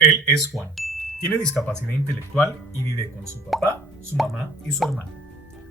Él es Juan. Tiene discapacidad intelectual y vive con su papá, su mamá y su hermano.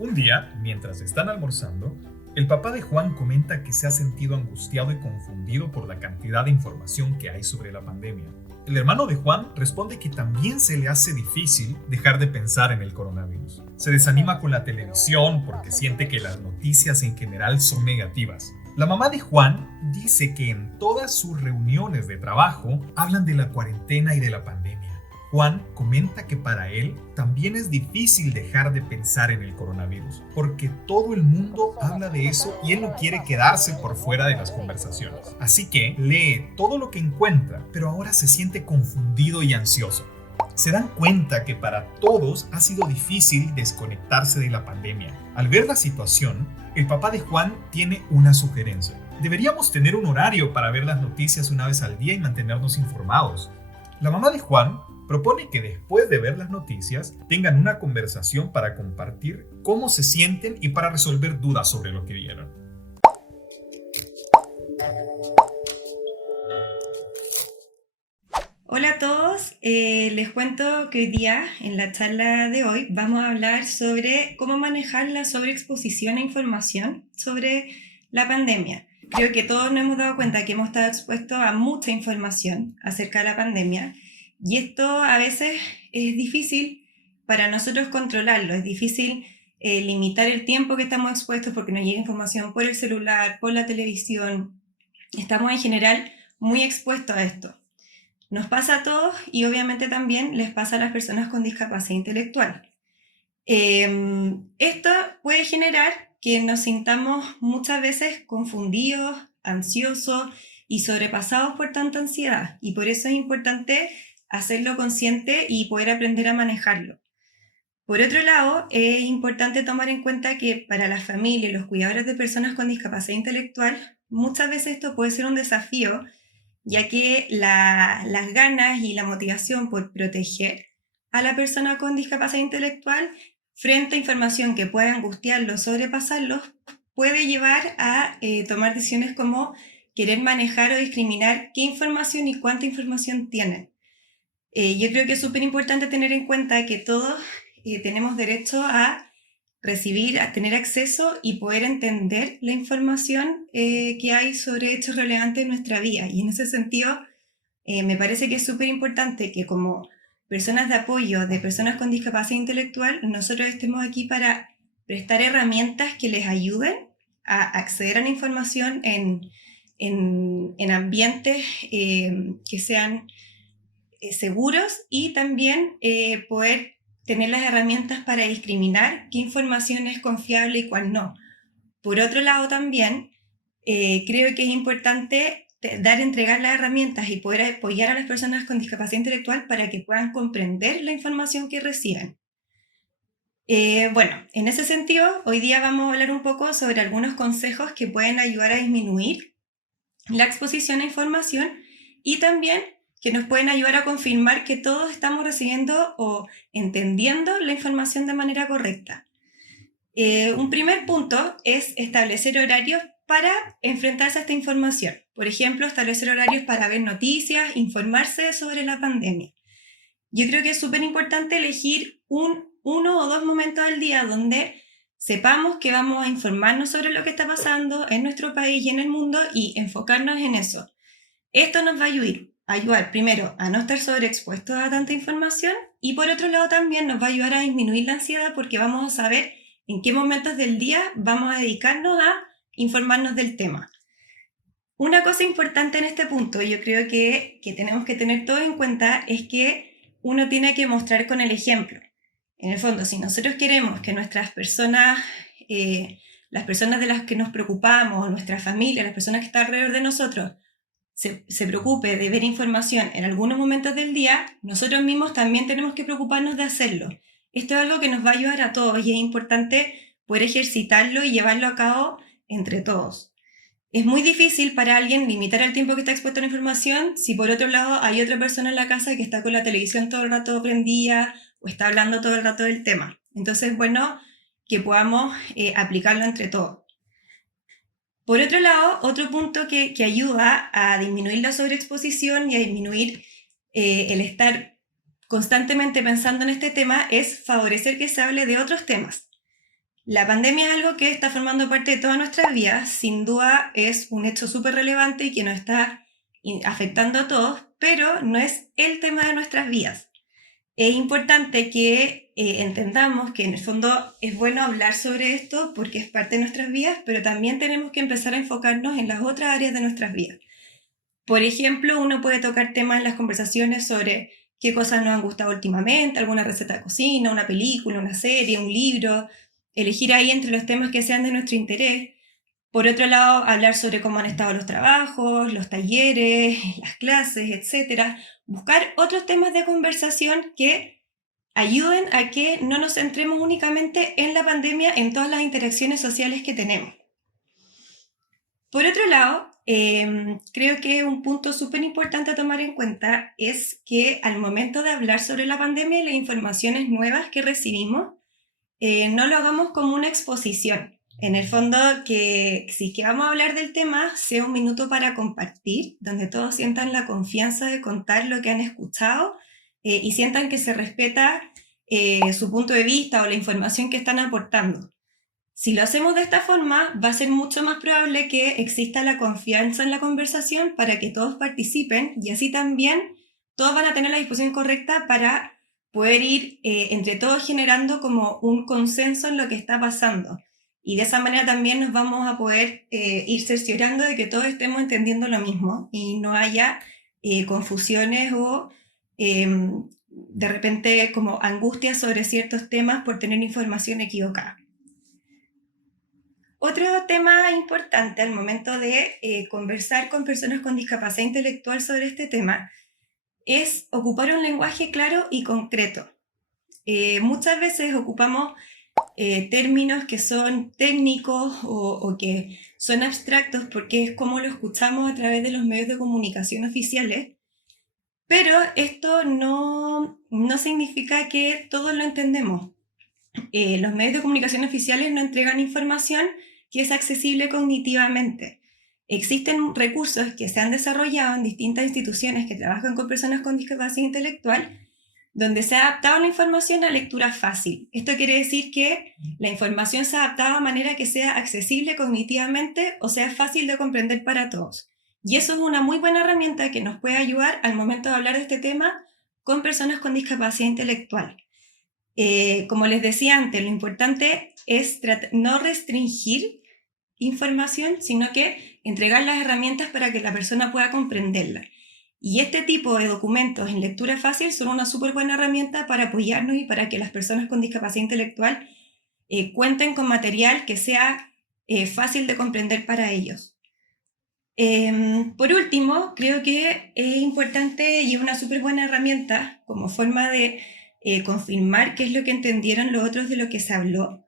Un día, mientras están almorzando, el papá de Juan comenta que se ha sentido angustiado y confundido por la cantidad de información que hay sobre la pandemia. El hermano de Juan responde que también se le hace difícil dejar de pensar en el coronavirus. Se desanima con la televisión porque siente que las noticias en general son negativas. La mamá de Juan dice que en todas sus reuniones de trabajo hablan de la cuarentena y de la pandemia. Juan comenta que para él también es difícil dejar de pensar en el coronavirus, porque todo el mundo habla de eso y él no quiere quedarse por fuera de las conversaciones. Así que lee todo lo que encuentra, pero ahora se siente confundido y ansioso. Se dan cuenta que para todos ha sido difícil desconectarse de la pandemia. Al ver la situación, el papá de Juan tiene una sugerencia. Deberíamos tener un horario para ver las noticias una vez al día y mantenernos informados. La mamá de Juan propone que después de ver las noticias tengan una conversación para compartir cómo se sienten y para resolver dudas sobre lo que vieron. Hola a todos, les cuento que hoy día, en la charla de hoy, vamos a hablar sobre cómo manejar la sobreexposición a información sobre la pandemia. Creo que todos nos hemos dado cuenta que hemos estado expuestos a mucha información acerca de la pandemia y esto a veces es difícil para nosotros controlarlo, es difícil limitar el tiempo que estamos expuestos porque nos llega información por el celular, por la televisión. Estamos en general muy expuestos a esto. Nos pasa a todos y obviamente también les pasa a las personas con discapacidad intelectual. Esto puede generar que nos sintamos muchas veces confundidos, ansiosos y sobrepasados por tanta ansiedad. Y por eso es importante hacerlo consciente y poder aprender a manejarlo. Por otro lado, es importante tomar en cuenta que para la familia y los cuidadores de personas con discapacidad intelectual, muchas veces esto puede ser un desafío ya que las ganas y la motivación por proteger a la persona con discapacidad intelectual frente a información que pueda angustiarlos, o sobrepasarlos, puede llevar a tomar decisiones como querer manejar o discriminar qué información y cuánta información tienen. Yo creo que es súper importante tener en cuenta que todos tenemos derecho a recibir, a tener acceso y poder entender la información que hay sobre hechos relevantes en nuestra vida. Y en ese sentido, me parece que es súper importante que como personas de apoyo de personas con discapacidad intelectual, nosotros estemos aquí para prestar herramientas que les ayuden a acceder a la información en ambientes que sean seguros y también poder tener las herramientas para discriminar qué información es confiable y cuál no. Por otro lado también, creo que es importante entregar las herramientas y poder apoyar a las personas con discapacidad intelectual para que puedan comprender la información que reciben. Bueno, en ese sentido, hoy día vamos a hablar un poco sobre algunos consejos que pueden ayudar a disminuir la exposición a información y también que nos pueden ayudar a confirmar que todos estamos recibiendo o entendiendo la información de manera correcta. Un primer punto es establecer horarios para enfrentarse a esta información. Por ejemplo, establecer horarios para ver noticias, informarse sobre la pandemia. Yo creo que es súper importante elegir uno o dos momentos al día donde sepamos que vamos a informarnos sobre lo que está pasando en nuestro país y en el mundo y enfocarnos en eso. Esto nos va a ayudar primero a no estar sobreexpuestos a tanta información y por otro lado también nos va a ayudar a disminuir la ansiedad porque vamos a saber en qué momentos del día vamos a dedicarnos a informarnos del tema. Una cosa importante en este punto, yo creo que tenemos que tener todo en cuenta, es que uno tiene que mostrar con el ejemplo. En el fondo, si nosotros queremos que nuestras personas, las personas de las que nos preocupamos, nuestra familia, las personas que están alrededor de nosotros, se preocupe de ver información en algunos momentos del día, nosotros mismos también tenemos que preocuparnos de hacerlo. Esto es algo que nos va a ayudar a todos y es importante poder ejercitarlo y llevarlo a cabo entre todos. Es muy difícil para alguien limitar el tiempo que está expuesto a la información si por otro lado hay otra persona en la casa que está con la televisión todo el rato prendida o está hablando todo el rato del tema. Entonces, bueno, que podamos aplicarlo entre todos. Por otro lado, otro punto que ayuda a disminuir la sobreexposición y a disminuir el estar constantemente pensando en este tema es favorecer que se hable de otros temas. La pandemia es algo que está formando parte de todas nuestras vidas, sin duda es un hecho súper relevante y que nos está afectando a todos, pero no es el tema de nuestras vidas. Es importante que entendamos que en el fondo es bueno hablar sobre esto porque es parte de nuestras vidas, pero también tenemos que empezar a enfocarnos en las otras áreas de nuestras vidas. Por ejemplo, uno puede tocar temas en las conversaciones sobre qué cosas nos han gustado últimamente, alguna receta de cocina, una película, una serie, un libro, elegir ahí entre los temas que sean de nuestro interés. Por otro lado, hablar sobre cómo han estado los trabajos, los talleres, las clases, etcétera. Buscar otros temas de conversación que ayuden a que no nos centremos únicamente en la pandemia, en todas las interacciones sociales que tenemos. Por otro lado, creo que un punto súper importante a tomar en cuenta es que al momento de hablar sobre la pandemia y las informaciones nuevas que recibimos, no lo hagamos como una exposición. En el fondo, que si que vamos a hablar del tema, sea un minuto para compartir, donde todos sientan la confianza de contar lo que han escuchado y sientan que se respeta su punto de vista o la información que están aportando. Si lo hacemos de esta forma, va a ser mucho más probable que exista la confianza en la conversación para que todos participen y así también todos van a tener la disposición correcta para poder ir entre todos generando como un consenso en lo que está pasando. Y de esa manera también nos vamos a poder ir cerciorando de que todos estemos entendiendo lo mismo y no haya confusiones o de repente como angustias sobre ciertos temas por tener información equivocada. Otro tema importante al momento de conversar con personas con discapacidad intelectual sobre este tema es ocupar un lenguaje claro y concreto. Muchas veces ocupamos términos que son técnicos o que son abstractos porque es como lo escuchamos a través de los medios de comunicación oficiales, pero esto no significa que todos lo entendemos. Los medios de comunicación oficiales no entregan información que es accesible cognitivamente. Existen recursos que se han desarrollado en distintas instituciones que trabajan con personas con discapacidad intelectual, donde se ha adaptado la información a lectura fácil. Esto quiere decir que la información se ha adaptado de manera que sea accesible cognitivamente o sea fácil de comprender para todos. Y eso es una muy buena herramienta que nos puede ayudar al momento de hablar de este tema con personas con discapacidad intelectual. Como les decía antes, lo importante es no restringir información, sino que entregar las herramientas para que la persona pueda comprenderla. Y este tipo de documentos en lectura fácil son una súper buena herramienta para apoyarnos y para que las personas con discapacidad intelectual cuenten con material que sea fácil de comprender para ellos. Por último, creo que es importante y es una súper buena herramienta como forma de confirmar qué es lo que entendieron los otros de lo que se habló.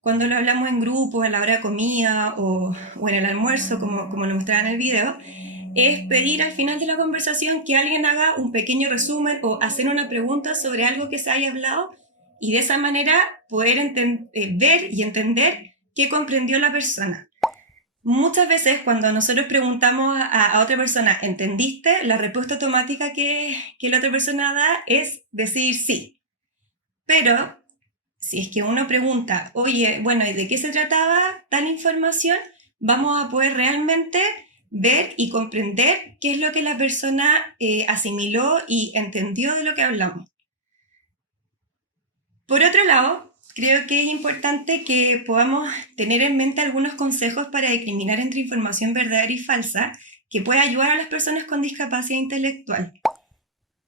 Cuando lo hablamos en grupo, a la hora de comida o en el almuerzo, como lo mostraba en el video, es pedir al final de la conversación que alguien haga un pequeño resumen o hacer una pregunta sobre algo que se haya hablado y de esa manera poder ver y entender qué comprendió la persona. Muchas veces cuando nosotros preguntamos a otra persona, ¿entendiste? La respuesta automática que la otra persona da es decir sí. Pero si es que uno pregunta, oye, bueno, ¿y de qué se trataba tal información? Vamos a poder realmente ver y comprender qué es lo que la persona asimiló y entendió de lo que hablamos. Por otro lado, creo que es importante que podamos tener en mente algunos consejos para discriminar entre información verdadera y falsa que pueda ayudar a las personas con discapacidad intelectual.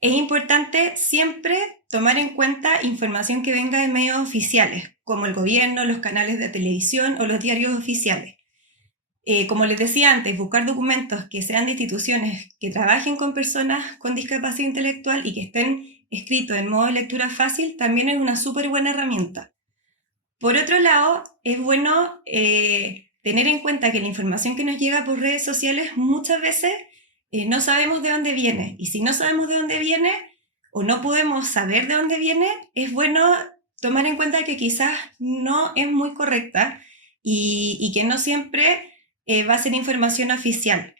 Es importante siempre tomar en cuenta información que venga de medios oficiales, como el gobierno, los canales de televisión o los diarios oficiales. Como les decía antes, buscar documentos que sean de instituciones que trabajen con personas con discapacidad intelectual y que estén escritos en modo de lectura fácil también es una súper buena herramienta. Por otro lado, es bueno tener en cuenta que la información que nos llega por redes sociales muchas veces no sabemos de dónde viene. Y si no sabemos de dónde viene o no podemos saber de dónde viene, es bueno tomar en cuenta que quizás no es muy correcta y que no siempre va a ser información oficial.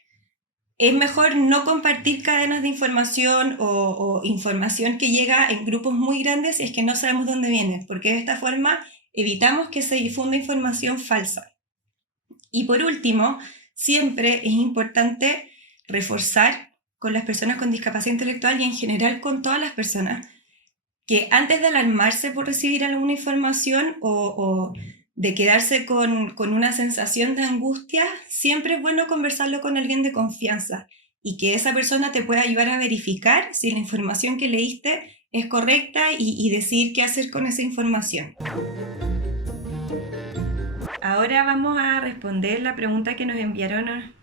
es mejor no compartir cadenas de información o información que llega en grupos muy grandes si es que no sabemos dónde viene, porque de esta forma evitamos que se difunda información falsa. Y por último, siempre es importante reforzar con las personas con discapacidad intelectual y en general con todas las personas, que antes de alarmarse por recibir alguna información o de quedarse con una sensación de angustia, siempre es bueno conversarlo con alguien de confianza y que esa persona te pueda ayudar a verificar si la información que leíste es correcta y decidir qué hacer con esa información. Ahora vamos a responder la pregunta que nos enviaron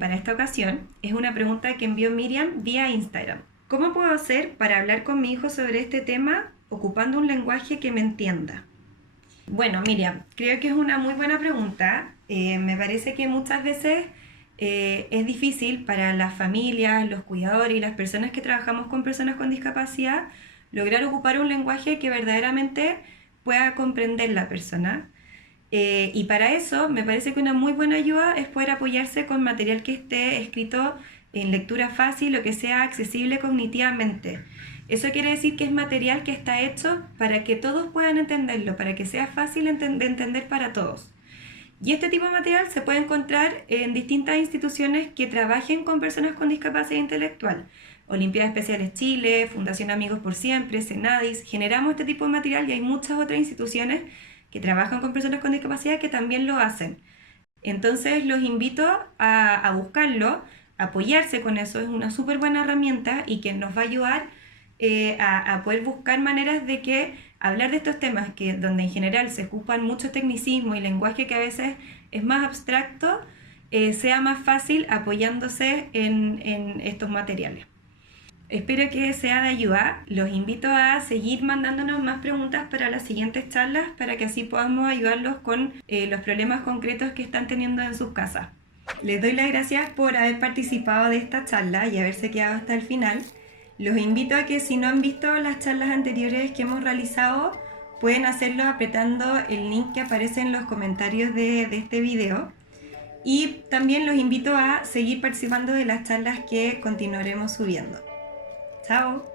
para esta ocasión. Es una pregunta que envió Miriam vía Instagram. ¿Cómo puedo hacer para hablar con mi hijo sobre este tema ocupando un lenguaje que me entienda? Bueno, Miriam, creo que es una muy buena pregunta. Me parece que muchas veces es difícil para las familias, los cuidadores y las personas que trabajamos con personas con discapacidad lograr ocupar un lenguaje que verdaderamente pueda comprender la persona. Y para eso me parece que una muy buena ayuda es poder apoyarse con material que esté escrito en lectura fácil o que sea accesible cognitivamente. Eso quiere decir que es material que está hecho para que todos puedan entenderlo, para que sea fácil de entender para todos. Y este tipo de material se puede encontrar en distintas instituciones que trabajen con personas con discapacidad intelectual. Olimpiadas Especiales Chile, Fundación Amigos por Siempre, Senadis. Generamos este tipo de material y hay muchas otras instituciones que trabajan con personas con discapacidad que también lo hacen. Entonces los invito a buscarlo, a apoyarse con eso, es una súper buena herramienta y que nos va a ayudar a poder buscar maneras de que hablar de estos temas donde en general se ocupan mucho tecnicismo y lenguaje que a veces es más abstracto, sea más fácil apoyándose en estos materiales. Espero que sea de ayuda. Los invito a seguir mandándonos más preguntas para las siguientes charlas para que así podamos ayudarlos con los problemas concretos que están teniendo en sus casas. Les doy las gracias por haber participado de esta charla y haberse quedado hasta el final. Los invito a que si no han visto las charlas anteriores que hemos realizado, pueden hacerlo apretando el link que aparece en los comentarios de este video. Y también los invito a seguir participando de las charlas que continuaremos subiendo. Chao.